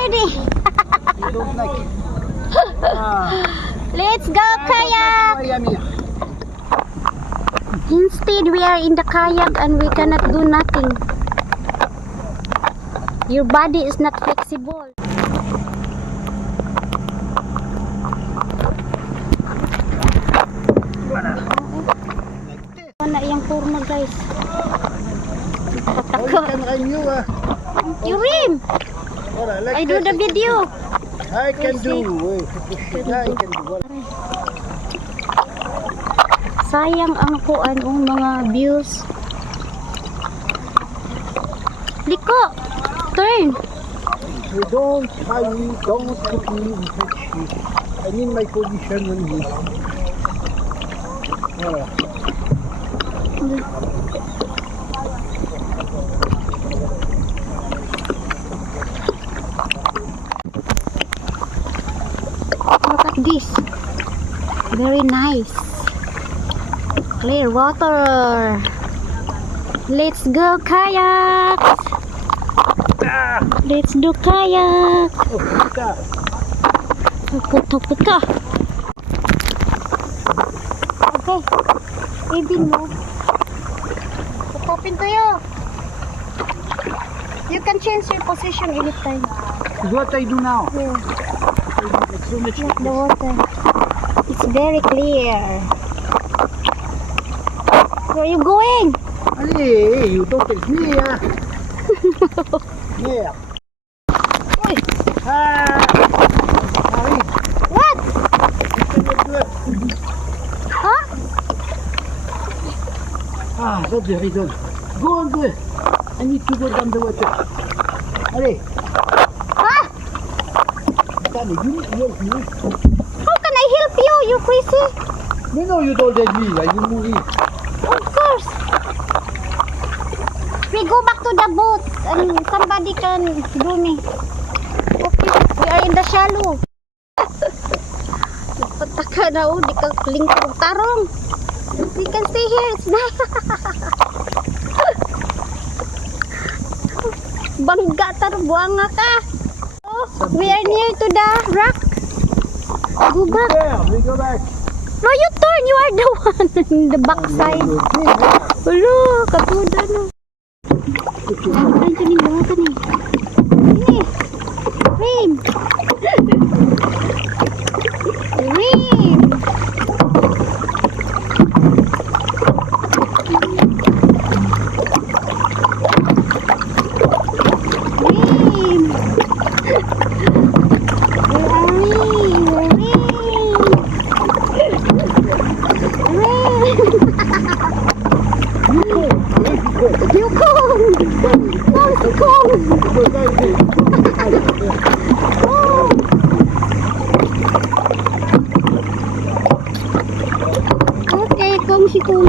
already. You don't like it. Let's go kayak. Miami. Instead, we are in the kayak and we cannot do nothing. Your body is not flexible. Wala yung kurma guys. Oh, you can run you. You rim. Like I do the video. I can do. Wait, I can do. Sayang ang kuan ang mga views. Liko. Turn. You don't put me in such shit. I mean my position on this. Look at this. Very nice. Clear water. Let's go kayak. Let's do kayak. Puta. Okay. Ibin mo. Open to you. You can change your position anytime. What I do now? Yeah. So much. Look the water. It's very clear. Where are you going? Hey, you don't tell me, Yeah. Uy, Harry, what? you cannot do it. Huh? That's very good. Go on, do it. I need to go down the water. Harry, Huh? Danny, you help me. How can I help you? You crazy? No, you don't let me. I will move in. Of course. We go back to the boat and somebody can do me. Okay, we are in the shallow. Nagpataka na oh, di ka lingkod tarong. We can stay here, it's nice. Bangga tarong, buanga ka. Oh, we are near to the rock. Go back. There, we go back. No, you turn, you are the one in the back side. Hello, katuda na. Ay, ito ni mga ni. Ini. Rim. Rim. Rim. Where are we? Rim. You come. Come.